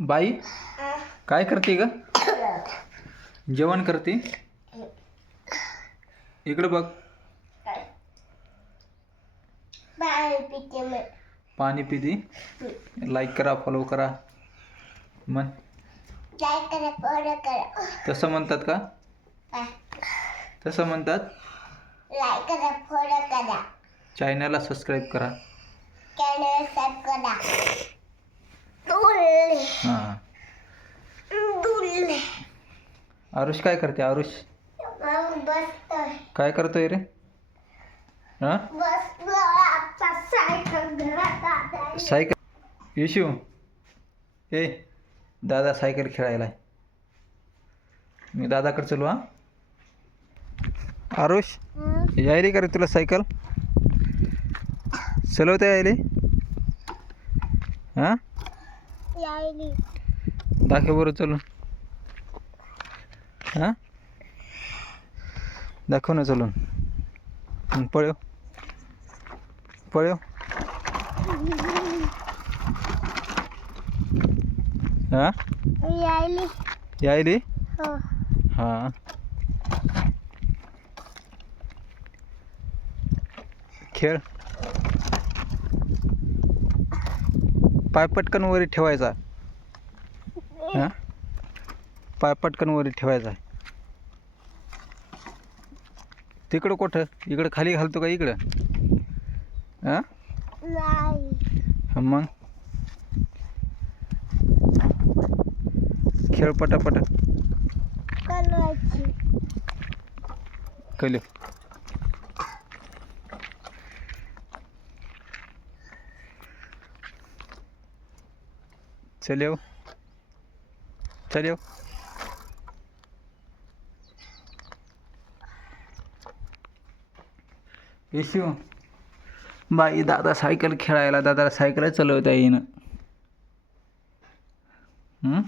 बाई काय करते ग? जेवण करते? इकडं बघ. पाणी पिती? लाईक करा फॉलो करा. करा तसं म्हणतात का? तसं म्हणतात? लाईक करा फॉलो करा. चॅनलला सबस्क्राईब करा. आरुष काय करते? आरुष. काय करतोय रे? हां? सायकल येशू. ए दादा सायकल खेळायला. मी दादाकडे चलू हा. आरुष? यायली का रे तुला सायकल? चलवता यायली? हां? दाखव बरं चलून. हां दाखव ना चलून पळव पळव हां यायली यायली हो हां खेळ पाय पटकन वरी ठेवायचा हां पाय पटकन वरी ठेवायचा तिकडं कुठं? इकडं खाली घालतो का इकडं? हां? हा मग? खेळ पटापट. कल. चलियो चलियो येशू बाई दादा सायकल खेळायला दादाला सायकल चालवता येईन हं?